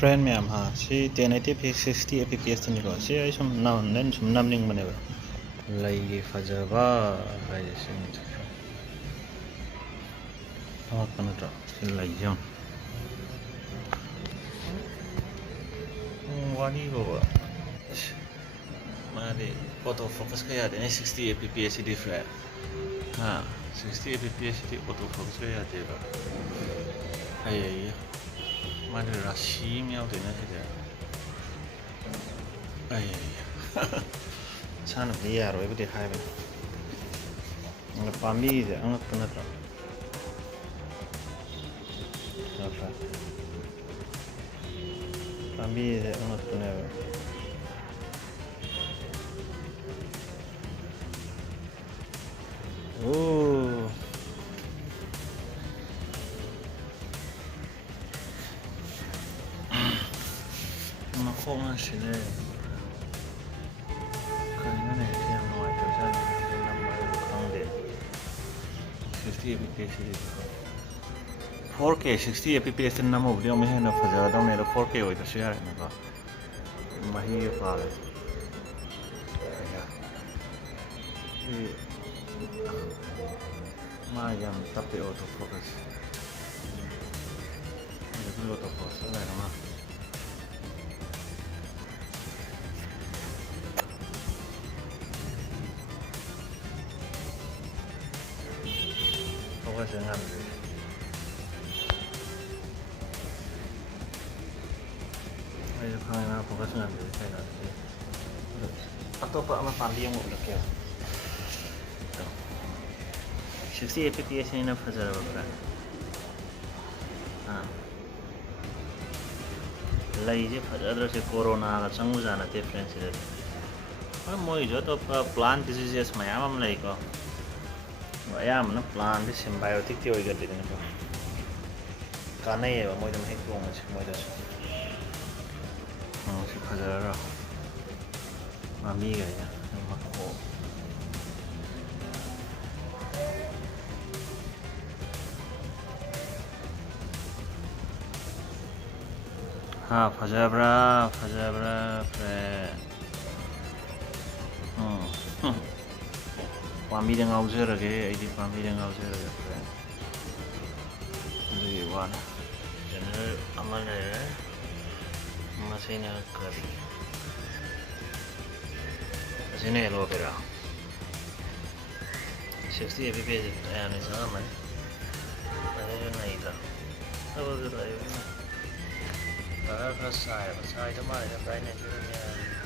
friend ma'am ha si 1080p 60 fps ni ko si ai sum namning mane ba lai fajaba hai sin ha kana ta lai jam wani go mari auto focus kaya de 60 fps di friend ha 60 fps di auto focus kaya de ba ai mari rashi miao de na de ai sana de yaro e de hai ba ngala pami de angat kana ta safa pami de angat kana ba oh không ăn xí này cái này thì ăn ngoài thời gian nằm ở không để 60 fps 4K 60 fps nằm ở video में है ना फजा दाम मेरा 4K होता है share है ना माही ये पाले ये मायam tapi autofocus itu autofocus lah nama focus dengan ayo kau focus dengan saya nanti atau pak ama pandi yang mau belakang 60 fps ni na fazara bakra ha lai je fazara se corona ga changu jana te friends ire ha moi jo to plant diseases mayam lai ko ayam na plant symbiotic ti oi ga de ne ko kanai e moi dam hek ko moi da si fazara mami ga ya ma ko हाँ फजाबरा friend पामी दे ngauजरगे आइदि पामी दे ngauजरगे friend दुई वान general अमल है मसेना करी मसेना aloe vera 60 fps यानी सामान अरे नहीं था अब तो Saya selesai, saya cuma ada banyak juga.